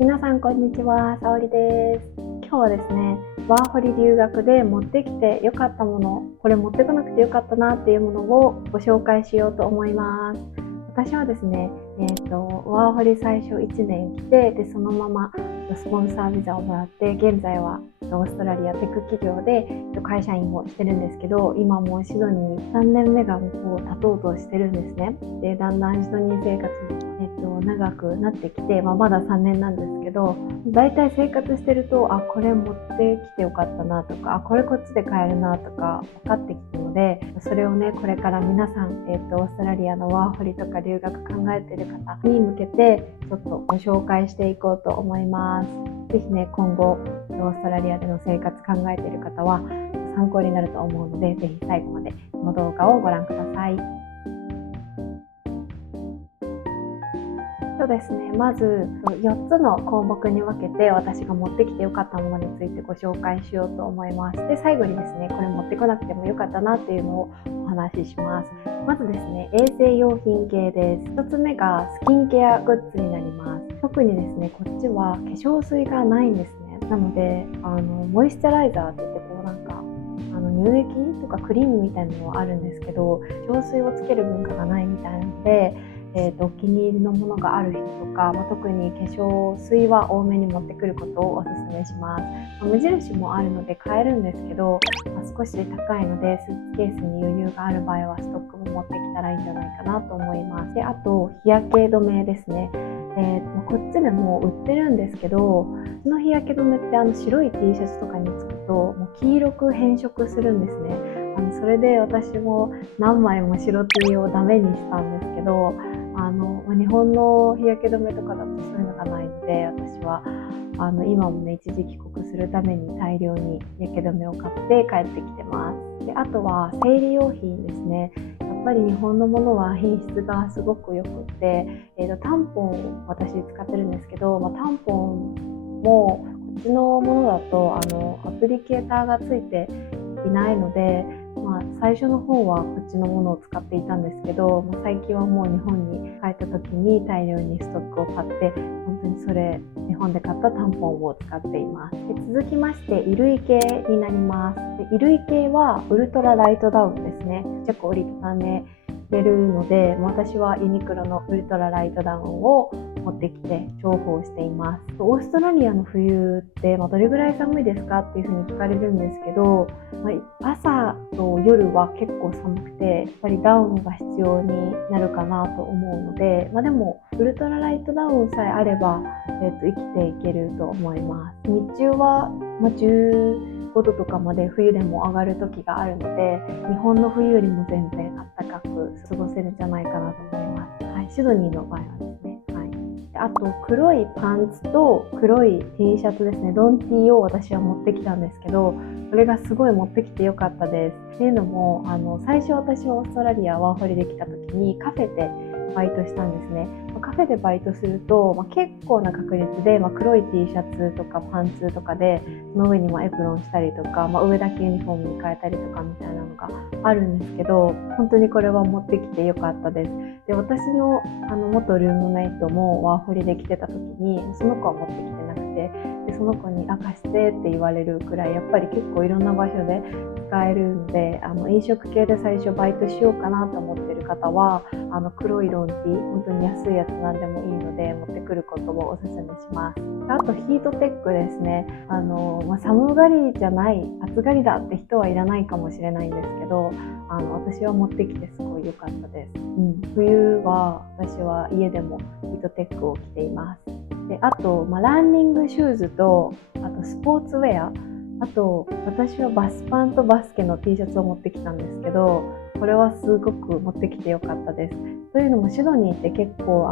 皆さんこんにちは、さおりです。今日はですね、ワーホリ留学で持ってきて良かったもの、これ持ってこなくて良かったなっていうものをご紹介しようと思います。私はですね、ワーホリ最初1年来て、でそのままスポンサービザをもらって、現在はオーストラリアテック企業で会社員をしてるんですけど、今もうシドニー3年目がもう経とうとしてるんですね。でだんだんシドニー生活長くなってきて、まだ3年なんですけど、だいたい生活してると、これ持ってきてよかったなとか、これこっちで買えるなとか分かってきたので、それをね、これから皆さん、オーストラリアのワーホリとか留学考えている方に向けてちょっとご紹介していこうと思います。ぜひね、今後オーストラリアでの生活考えている方は参考になると思うので、ぜひ最後までこの動画をご覧ください。そうですね、まず4つの項目に分けて私が持ってきてよかったものについてご紹介しようと思います。で、最後にですね、これ持ってこなくてもよかったなっていうのをお話しします。まずですね、衛生用品系です。1つ目がスキンケアグッズになります。特にですね、こっちは化粧水がないんですね。なのでモイスチャライザーって言って乳液とかクリームみたいなのはあるんですけど、化粧水をつける文化がないみたいなので、お気に入りのものがある人とか、特に化粧水は多めに持ってくることをおすすめします。無印もあるので買えるんですけど、少し高いのでスーツケースに余裕がある場合はストックも持ってきたらいいんじゃないかなと思います。で、あと日焼け止めですね。こっちでも売ってるんですけど、この日焼け止めって白い T シャツとかにつくともう黄色く変色するんですね。それで私も何枚も白 T をダメにしたんですけど、日本の日焼け止めとかだとそういうのがないので、私は今もね、一時帰国するために大量に日焼け止めを買って帰ってきてます。で、あとは生理用品ですね。やっぱり日本のものは品質がすごく良くって、タンポンを私使ってるんですけど、タンポンもこっちのものだとアプリケーターがついていないので、最初の方はこっちのものを使っていたんですけど、最近はもう日本に帰った時に大量にストックを買って、本当にそれ日本で買ったタンポンを使っています。で、続きまして衣類系になります。で、衣類系はウルトラライトダウンですね。結構折りたためれるので、私はユニクロのウルトラライトダウンを持ってきて重宝しています。オーストラリアの冬って、どれぐらい寒いですかっていうふうに聞かれるんですけど、朝と夜は結構寒くて、やっぱりダウンが必要になるかなと思うので、でもウルトラライトダウンさえあれば、生きていけると思います。日中は、15度とかまで冬でも上がる時があるので、日本の冬よりも全然暖かく過ごせるんじゃないかなと思います。はい、シドニーの場合はですね。はい、あと黒いパンツと黒い T シャツですね、ロン T を私は持ってきたんですけど、それがすごい持ってきてよかったです。っていうのも、最初私はオーストラリアワーホリできた時にカフェでバイトしたんですね。カフェでバイトすると、結構な確率で、黒い T シャツとかパンツとかで、その上にエプロンしたりとか、上だけユニフォームに変えたりとかみたいなのがあるんですけど、本当にこれは持ってきてよかったです。で、私の元ルームメイトもワーホリで来てた時に、その子は持ってきてなくて、でその子に貸してって言われるくらい、やっぱり結構いろんな場所で使えるんで、飲食系で最初バイトしようかなと思ってる方は、黒いロンティー、本当に安いやつなんでもいいので持ってくることをおすすめします。あとヒートテックですね。寒がりじゃない、暑がりだって人はいらないかもしれないんですけど、私は持ってきてすごい良かったです。冬は私は家でもヒートテックを着ています。で、あと、ランニングシューズと、あとスポーツウェア、あと私はバスパンとバスケの T シャツを持ってきたんですけど、これはすごく持ってきてよかったです。というのもシドニーって結構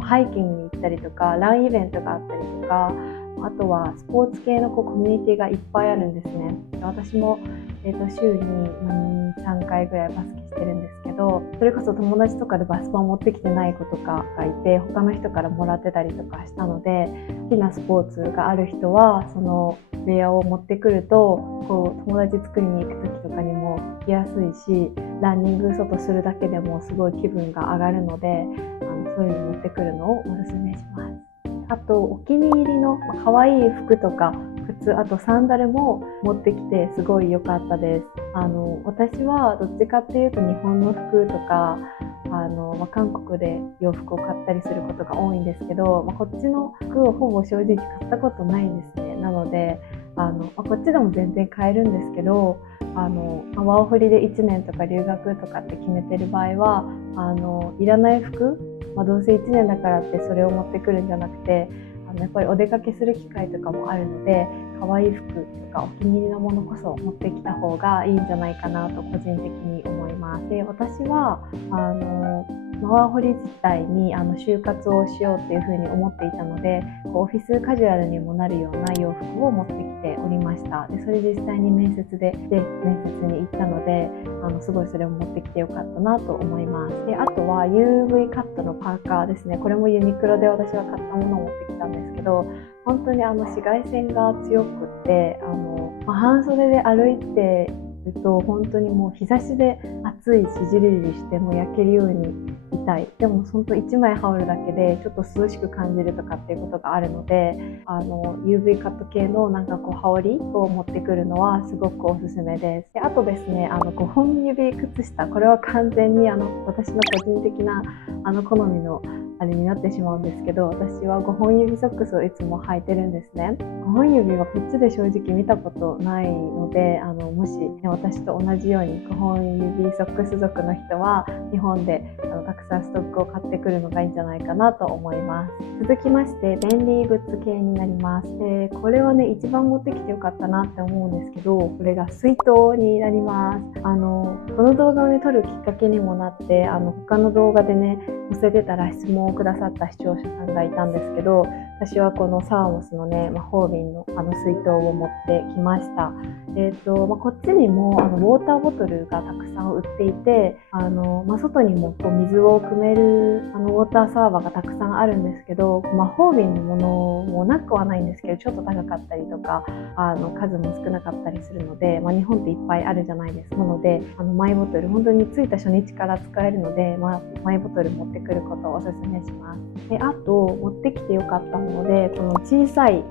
ハイキングに行ったりとか、ランイベントがあったりとか、あとはスポーツ系のコミュニティがいっぱいあるんですね。私も、週に3回ぐらいバスケしてるんですけど、それこそ友達とかでバスパン持ってきてない子とかがいて、他の人からもらってたりとかしたので、好きなスポーツがある人はそのウェアを持ってくると、友達作りに行く時とかにも着やすいし、ランニング外するだけでもすごい気分が上がるので、そういうの持ってくるのをおすすめします。あとお気に入りの可愛い服とか靴、あとサンダルも持ってきてすごい良かったです。私はどっちかっていうと日本の服とか韓国で洋服を買ったりすることが多いんですけど、こっちの服をほぼ正直買ったことないんですね。なのでこっちでも全然買えるんですけど、ワーホリで1年とか留学とかって決めてる場合はいらない服、どうせ1年だからってそれを持ってくるんじゃなくて、やっぱりお出かけする機会とかもあるので、可愛い服とかお気に入りのものこそ持ってきた方がいいんじゃないかなと個人的に思います。で、私はワーホリ自体に就活をしようっていうふうに思っていたので、オフィスカジュアルにもなるような洋服を持ってきておりました。で、それ実際に面接に行ったので、すごいそれを持ってきてよかったなと思います。で、あとは UV カットのパーカーですね。これもユニクロで私は買ったものを持ってきたんですけど、本当に紫外線が強くて半袖で歩いてると本当にもう日差しで暑いし、じりじりしてもう焼けるように痛い。でも本当1枚羽織るだけでちょっと涼しく感じるとかっていうことがあるので、UV カット系の羽織を持ってくるのはすごくおすすめです。で、あとですね、5本指靴下、これは完全に私の個人的な好みのあれになってしまうんですけど、私は5本指ソックスをいつも履いてるんですね。5本指はこっちで正直見たことないので、もし、私と同じように5本指ソックス族の人は日本でたくさんストックを買ってくるのがいいんじゃないかなと思います。続きまして便利グッズ系になります。で、これはね一番持ってきてよかったなって思うんですけど、これが水筒になります。この動画をね撮るきっかけにもなって、他の動画でね載せてたら質問をくださった視聴者さんがいたんですけど、私はこのサーモスのね、ホービンの水筒を持ってきました。こっちにもウォーターボトルがたくさん売っていて、外にもこう水を汲めるウォーターサーバーがたくさんあるんですけど、ホービンのものもなくはないんですけど、ちょっと高かったりとか数も少なかったりするので、日本っていっぱいあるじゃないですか。なのでマイボトル、本当に着いた初日から使えるので、マイボトル持ってくることをおすすめします。で、あと持ってきてよかったので、この小さい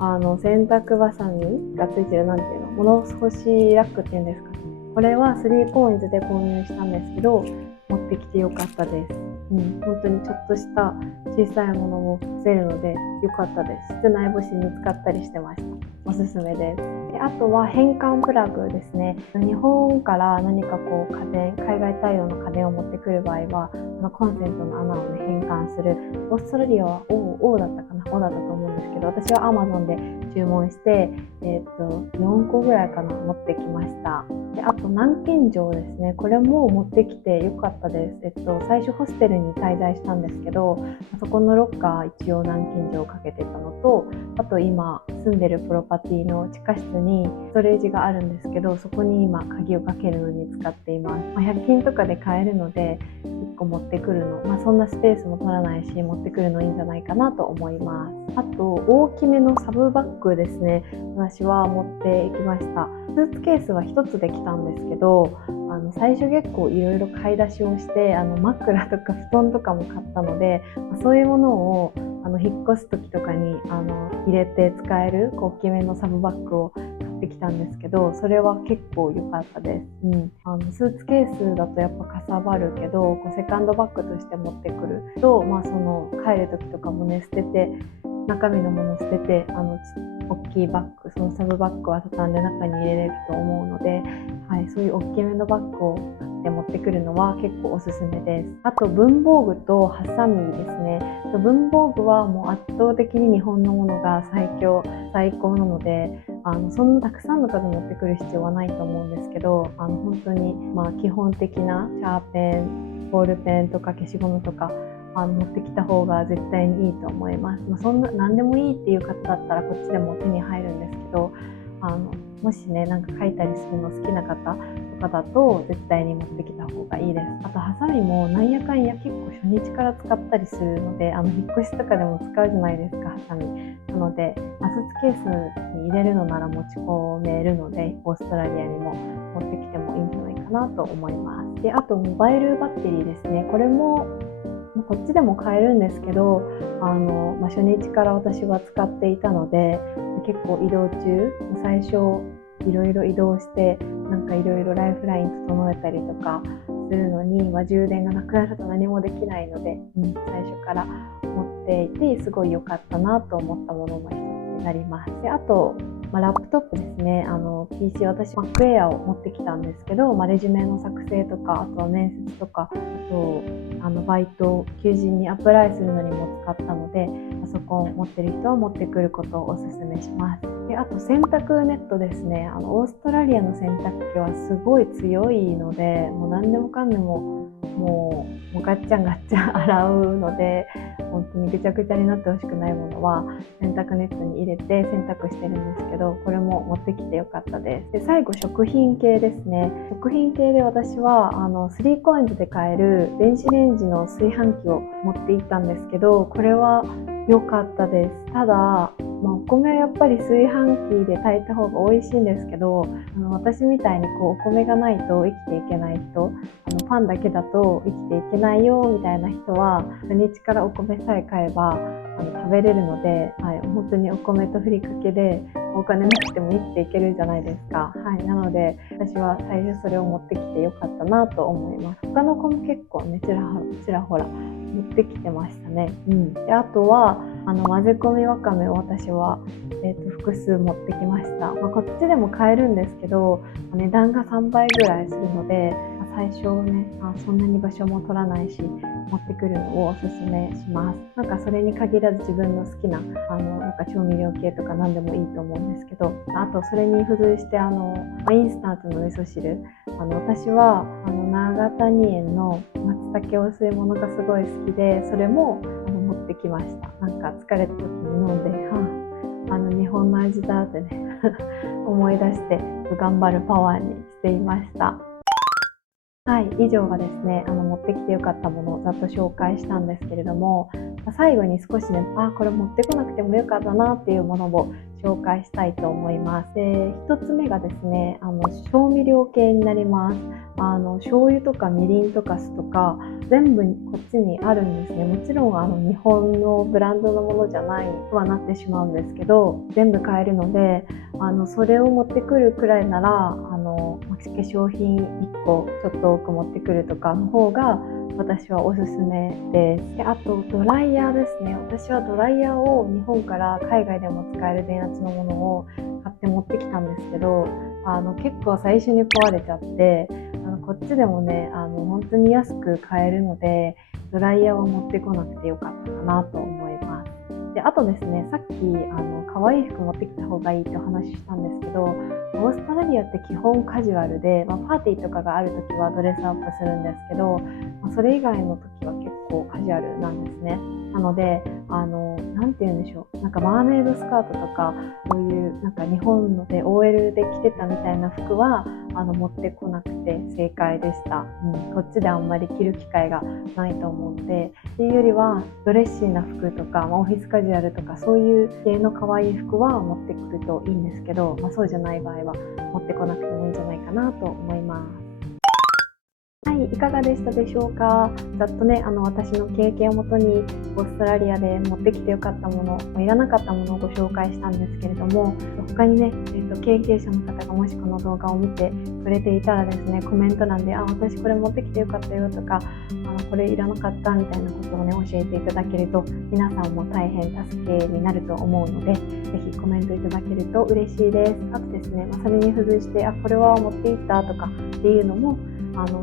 洗濯バサミがついてる、なんていうの、物干しラックっていうんですか。これは3コインズで購入したんですけど、持ってきてよかったです。本当にちょっとした小さいものも干せるのでよかったです。室内干しに使ったりしてました。おすすめです。で、あとは変換プラグですね。日本から何かこう海外対応の家電を持ってくる場合はコンセントの穴をね変換する。オーストラリアは O だったかな、O だったと思うんですけど、私は Amazon で注文して、4個ぐらいかな持ってきました。で、あと南京錠ですね。これも持ってきてよかったです。最初ホステルに滞在したんですけど、そこのロッカー一応南京錠をかけてたのと、あと今住んでるプロパティの地下室にストレージがあるんですけど、そこに今鍵をかけるのに使っています。100均とかで買えるので1個持ってくるの、そんなスペースも取らないし持ってくるのいいんじゃないかなと思います。あと大きめのサブバッグですね。私は持っていきました。スーツケースは1つで来たんですけど、最初結構いろいろ買い出しをして枕とか布団とかも買ったので、そういうものを引っ越す時とかに入れて使える大きめのサブバッグを買ってきたんですけど、それは結構良かったです。スーツケースだとやっぱかさばるけど、セカンドバッグとして持ってくると、その帰る時とかもね捨てて、中身のものを捨てて大きいバッグ、そのサブバッグは畳んで中に入れれると思うので、そういう大きめのバッグを買って持ってくるのは結構おすすめです。あと文房具とハサミですね。文房具はもう圧倒的に日本のものが最高なので、そんなたくさんの数持ってくる必要はないと思うんですけど、本当に基本的なシャーペン、ボールペンとか消しゴムとか持ってきた方が絶対にいいと思います。そんな何でもいいっていう方だったらこっちでも手に入るんですけど、もしねなんか書いたりするの好きな方とかだと絶対に持ってきた方がいいです。あとハサミもなんやかんや結構初日から使ったりするので、引っ越しとかでも使うじゃないですか、ハサミ。なので、スーツケースに入れるのなら持ち込めるので、オーストラリアにも持ってきてもいいんじゃないかなと思います。で、あとモバイルバッテリーですね。これも持っこっちでも買えるんですけど、初日から私は使っていたので、結構移動中最初いろいろ移動していろいろライフライン整えたりとかするのに、充電がなくなると何もできないので、最初から持っていてすごい良かったなと思ったものの一つになります。であと、ラップトップですね。PC、私 Mac Air を持ってきたんですけど、レジュメの作成とか、あとは面接とか、あとバイト求人にアプライするのにも使ったので、パソコンを持ってる人は持ってくることをおすすめします。であと洗濯ネットですね。オーストラリアの洗濯機はすごい強いので、もう何でもかんでももうガッチャンガッチャン洗うので、本当にぐちゃぐちゃになってほしくないものは洗濯ネットに入れて洗濯してるんですけど、これも持ってきてよかったです。で最後、食品系ですね。食品系で私は3COINSで買える電子レンジの炊飯器を持っていったんですけど、これは良かったです。ただ、お米はやっぱり炊飯器で炊いた方が美味しいんですけど、私みたいにお米がないと生きていけない人、パンだけだと生きていけないよみたいな人は、初日からお米さえ買えば食べれるので、本当にお米とふりかけでお金なくても生きていけるじゃないですか。なので私は最初それを持ってきてよかったなと思います。他の子も結構ね、ちらほら持ってきてましたね。であとは混ぜ込みわかめを私は、複数持ってきました。こっちでも買えるんですけど、値段が3倍ぐらいするので、最初ね、そんなに場所も取らないし持ってくるのをおすすめします。それに限らず自分の好きな調味料系とか何でもいいと思うんですけど、あとそれに付随してインスタントの味噌汁、私は長谷園の松茸お吸い物がすごい好きで、それも持ってきました。疲れた時に飲んで、日本の味だってね思い出して頑張るパワーにしていました。以上がですね、持ってきてよかったものをざっと紹介したんですけれども、最後に少しね、これ持ってこなくてもよかったなっていうものを紹介したいと思います。で、一つ目がですね、調味料系になります。醤油とかみりんとか酢とか全部こっちにあるんですね。もちろん日本のブランドのものじゃないとはなってしまうんですけど、全部買えるので、それを持ってくるくらいなら化粧品1個ちょっと多く持ってくるとかの方が私はおすすめです。であとドライヤーですね。私はドライヤーを日本から海外でも使える電圧のものを買って持ってきたんですけど、結構最初に壊れちゃって、こっちでもね本当に安く買えるので、ドライヤーは持ってこなくてよかったかなと思います。であとですね、さっき可愛い服持ってきた方がいいってお話ししたんですけど、オーストラリアって基本カジュアルで、パーティーとかがある時はドレスアップするんですけど、それ以外の時は結構カジュアルなんですね。なのでなんて言うんでしょう、マーメイドスカートとか、そういう日本ので OL で着てたみたいな服は持ってこなくて正解でした。こっちであんまり着る機会がないと思うので、っていうよりはドレッシーな服とか、オフィスカジュアルとかそういう系の可愛い服は持ってくるといいんですけど、そうじゃない場合は持ってこなくてもいいんじゃないかなと思います。いかがでしたでしょうか。ざっとね、私の経験をもとにオーストラリアで持ってきてよかったもの、いらなかったものをご紹介したんですけれども、他にね、経営者の方がもしこの動画を見てくれていたらですね、コメント欄で私これ持ってきてよかったよとか、これいらなかったみたいなことをね教えていただけると、皆さんも大変助けになると思うので、ぜひコメントいただけると嬉しいです。あとですね、それに付随してこれは持っていったとかっていうのも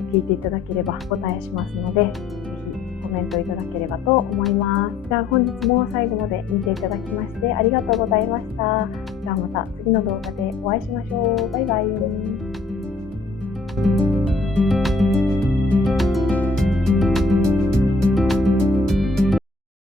聞いていただければお答えしますので、ぜひコメントいただければと思います。じゃあ本日も最後まで見ていただきましてありがとうございました。じゃあまた次の動画でお会いしましょう。バイバイ。